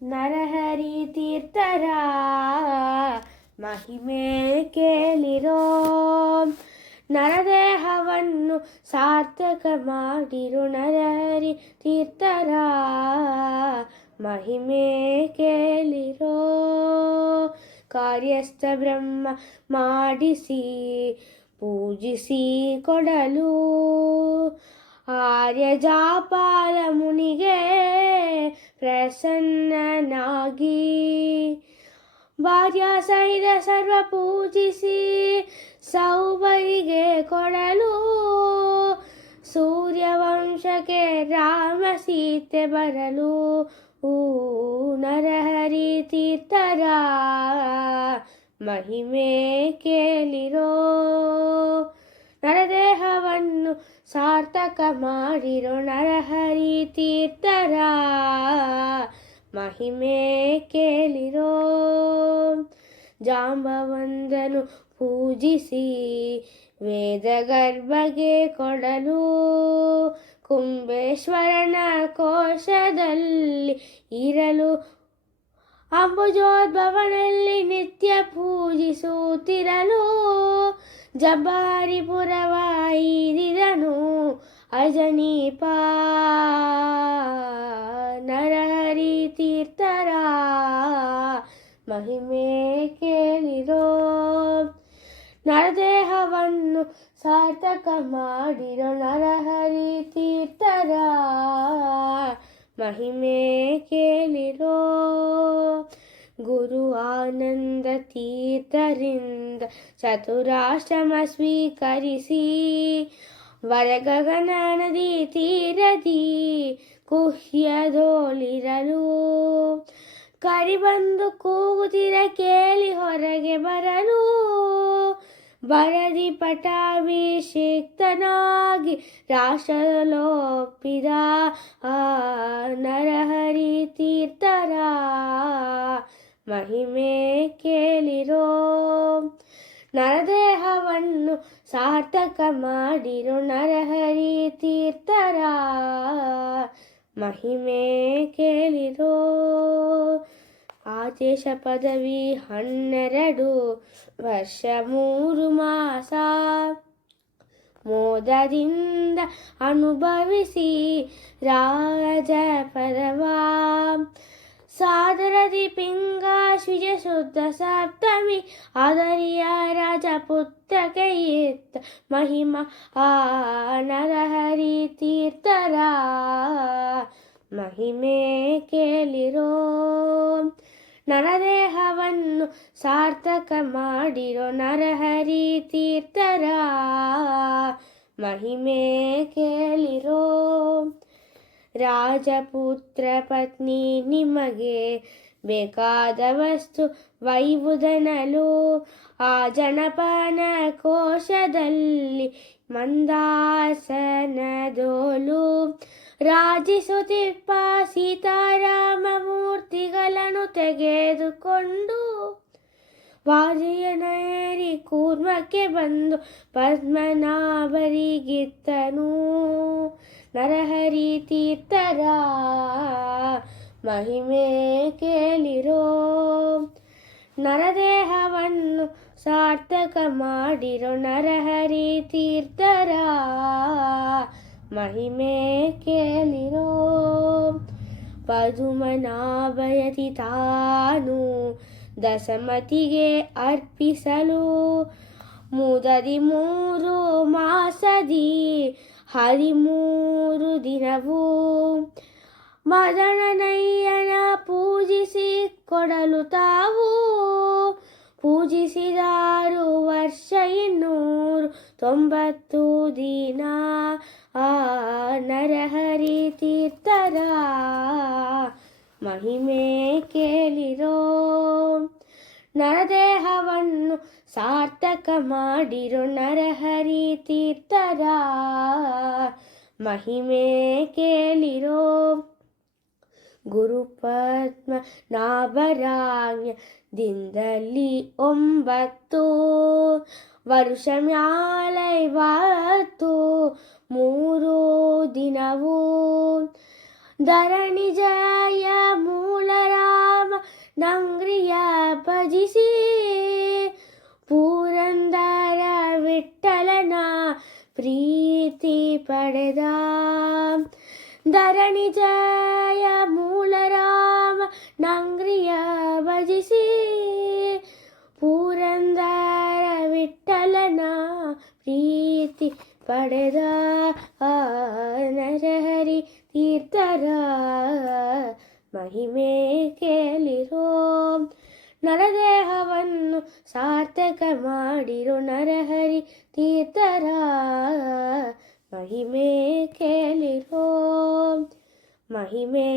ನರಹರಿ ತೀರ್ಥರ ಮಹಿಮೆ ಕೇಳಿರೋ. ನರದೇಹವನ್ನು ಸಾರ್ಥಕ ಮಾಡಿರು ನರಹರಿ ತೀರ್ಥರ ಮಹಿಮೆ ಕೇಳಿರೋ. ಕಾರ್ಯಸ್ಥ ಬ್ರಹ್ಮ ಮಾಡಿಸಿ ಪೂಜಿಸಿ ಕೊಡಲು ಆರ್ಯ ಜಾಪಾಲ ಮುನಿಗೆ ಪ್ರಸನ್ನನಾಗಿ ಭಾರ್ಯ ಸಹಿತ ಸರ್ವ ಪೂಜಿಸಿ ಸೌಬರಿಗೆ ಕೊಡಲು ಸೂರ್ಯವಂಶಕ್ಕೆ ರಾಮ ಸೀತೆ ಬರಲು ನರಹರಿ ತೀರ್ಥರ ಮಹಿಮೆ ಕೇಳಿರೋ. ನರದೇಹವನ್ನು ಸಾರ್ಥಕ ಮಾಡಿರೋ ನರಹರಿ ತೀರ್ಥರ ಮಹಿಮೆ ಕೇಳಿರೋ. ಜಾಂಬವಂದನು ಪೂಜಿಸಿ ವೇದ ಗರ್ಭಗೆ ಕೊಡಲು ಕುಂಬೇಶ್ವರನ ಕೋಶದಲ್ಲಿ ಇರಲು ಅಂಬುಜೋದ್ಭವನಲ್ಲಿ ನಿತ್ಯ ಪೂಜಿಸುತ್ತಿರಲು ಜಬ್ಬಾರಿಪುರವಾಯಿರಿದನು ಅಜನೀಪ ನರಹರಿ ತೀರ್ಥರ ಮಹಿಮೆ ಕೇಳಿರೋ. ನರದೇಹವನ್ನು ಸಾರ್ಥಕ ಮಾಡಿರೋ ನರಹರಿ ತೀರ್ಥರ ಮಹಿಮೆ ಕೇಳಿರೋ. ಗುರು ಆನಂದ ತೀರ್ಥರಿಂದ ಚತುರಾಶ್ರಮ ಸ್ವೀಕರಿಸಿ ವರಗಗನ ನದಿ ತೀರದಿ ಕುಹ್ಯದೋಳಿರಲು ಕರಿಬಂದು ಕೂಗುತ್ತಿರ ಕೇಳಿ ಹೊರಗೆ ಬರಲು ಬರದಿ ಪಟ್ಟಾಭಿಷಿಕ್ತನಾಗಿ ರಾಷ್ಟ್ರಲೋಪಿದ ನರಹರಿ ತೀರ್ಥರ ಮಹಿಮೆ ಕೇಳಿರೋ. ನರದೇಹವನ್ನು ಸಾರ್ಥಕ ಮಾಡಿರೋ ನರಹರಿ ತೀರ್ಥರ ಮಹಿಮೆ ಕೇಳಿರೋ. ಆದೇಶ ಪದವಿ 12 ವರ್ಷ 3 ಮಾಸ ಮೋದದಿಂದ ಅನುಭವಿಸಿ ರಾಜ ಪದವ ಸಾದರದಿ ಪಿಂಗಾಶ್ವಿಜ ಶುದ್ಧ ಸಪ್ತಮಿ ಆದರಿಯ ರಾಜಪುತ್ರಕ್ಕೆ ಇತ್ತ ಮಹಿಮಾ ನರಹರಿ ತೀರ್ಥರ ಮಹಿಮೆ ಕೇಳಿರೋ. ನರದೇಹವನ್ನು ಸಾರ್ಥಕ ಮಾಡಿರೋ ನರಹರಿ ತೀರ್ಥರ ಮಹಿಮೆ ಕೇಳಿರೋ. ರಾಜಪುತ್ರ ಪತ್ನಿ ನಿಮಗೆ ಬೇಕಾದ ವಸ್ತು ವೈವುದನಲು ಆ ಜನಪನ ಕೋಶದಲ್ಲಿ ಮಂದಾಸನದೋಲು ರಾಜಿಸುತ್ತಿಪ್ಪ ಸೀತಾರಾಮ ಮೂರ್ತಿಗಳನ್ನು ತೆಗೆದುಕೊಂಡು ವಾಜಿಯನೇರಿ ಕೂರ್ಮಕ್ಕೆ ಬಂದು ಪದ್ಮನಾಭರಿಗಿತ್ತನು ನರಹರಿ ತೀರ್ಥರ ಮಹಿಮೆ ಕೇಳಿರೋ. ನರದೇಹವನ್ನು ಸಾರ್ಥಕ ಮಾಡಿರೋ ನರಹರಿ ತೀರ್ಥರ ಮಹಿಮೆ ಕೇಳಿರೋ. ಪದುಮನಾಭಯತಿ ತಾನು ದಶಮತಿಗೆ ಅರ್ಪಿಸಲು ಮುದದಿ 3 ಮಾಸದಿ 13 ದಿನವೂ ಮದನನಯ್ಯನ ಪೂಜಿಸಿ ಕೊಡಲು ತಾವು ಪೂಜಿಸಿದಾರು ವರ್ಷ 290 ದಿನ ನರಹರಿ ತೀರ್ಥರ ಮಹಿಮೆ ಕೇಳಿರೋ. ನರದೇಹವನ್ನು ಸಾರ್ಥಕ ಮಾಡಿರೋ ನರಹರಿ ತೀರ್ಥರ ಮಹಿಮೆ ಕೇಳಿರೋ. ಗುರುಪದ್ಮ ನಾಭರಾಜ್ಞದಿಂದಲಿ 9 ವರುಷ ಮ್ಯಾಲೈವತ್ತು 3 ದಿನವೂ ಧರಣಿ ಜಯ ಮೂಲರಾ ನಂಗ್ರಿಯ ಭಜಿಸಿ ಪುರಂದರ ವಿಠಲನ ಪ್ರೀತಿ ಪಡೆದ ಧರಣಿ ಜಯ ಮೂಲ ರಾಮ ನಂಗ್ರಿಯ ಭಜಿಸಿ ಪುರಂದರ ವಿಠಲನ ಪ್ರೀತಿ ಪಡೆದ ನರಹರಿ ತೀರ್ಥರ ಮಹಿಮೆ ಕೇಳಿರೋ ನರದೇಹವನ್ನು ಸಾರ್ಥಕ ಮಾಡಿರೋ ನರಹರಿ ತೀರ್ಥರ ಮಹಿಮೆ ಕೇಳಿರೋ ಮಹಿಮೆ